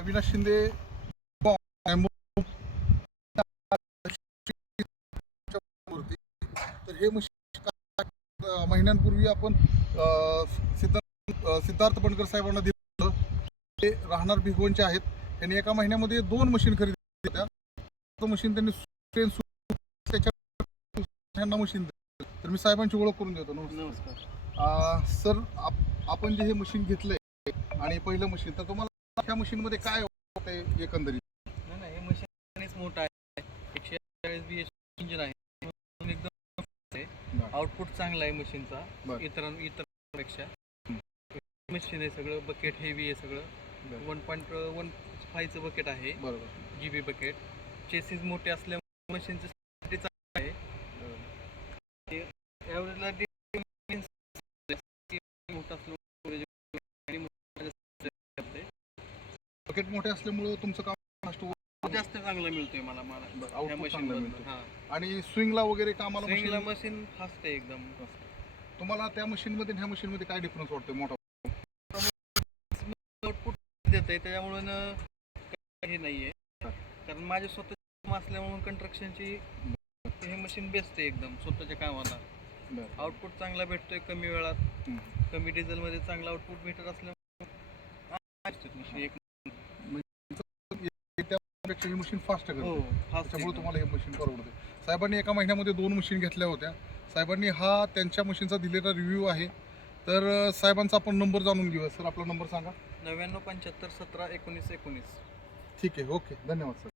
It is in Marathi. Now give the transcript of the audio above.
अविनाश शिंदे तर हे मशीन महिन्यांपूर्वी आपण सिद्धार्थ बनकर साहेबांना दिलं होतं. ते राहणार भिगवणचे आहेत. त्यांनी एका महिन्यामध्ये 2 मशीन खरेदी केल्या. मशीन त्यांनी त्याच्या मशीन तर मी साहेबांची ओळख करून देतो. नमस्कार सर, आपण जे हे मशीन घेतलंय आणि पहिलं मशीन, तर तुम्हाला ह्या मशीनमध्ये काय वाटतंय एकंदरीत? नाही हे मशीन मोठं आहे. 140 BHP इंजिन आहे. एकदम आउटपुट चांगला आहे मशीनचा इतरांपेक्षा. मशीन आहे सगळं बकेट हेवी आहे सगळं. 1.15चं बकेट आहे. बरोबर. GB bucket. चेसिस मोठे असल्यामुळे मशीनचं चांगलं आहे. ॲव्हरेजला मोठं असल्यामुळे बकेट मोठे असल्यामुळे तुमचं काम जास्त चांगलं मिळतोय मला आउटपुट मशीन चांगलं मधून. मिळतं. आणि स्विंगला वगैरे कामाला मशीन फास्ट आहे एकदम. तुम्हाला त्या मशीनमध्ये ह्या मशीनमध्ये काय डिफरन्स वाटतोय मोठा? आउटपुट देत आहे त्याच्यामुळं हे नाही आहे. कारण माझे स्वतःचे असल्यामुळे कंस्ट्रक्शनची हे मशीन बेस्ट आहे एकदम स्वतःच्या कामाला. आउटपुट चांगला भेटतोय कमी वेळात, कमी डिझेलमध्ये चांगला आउटपुट भेटत असल्यामुळे ही मशीन फास्ट करते. फास्ट त्यामुळे तुम्हाला हे मशीन परवडते. साहेबांनी एका महिन्यामध्ये 2 मशीन घेतल्या होत्या. साहेबांनी हा त्यांच्या मशीनचा दिलेला रिव्ह्यू आहे. तर साहेबांचा आपण नंबर जाणून घेऊया. सर, आपला नंबर सांगा. 99 75 17 19 19. ठीक आहे, ओके, धन्यवाद सर.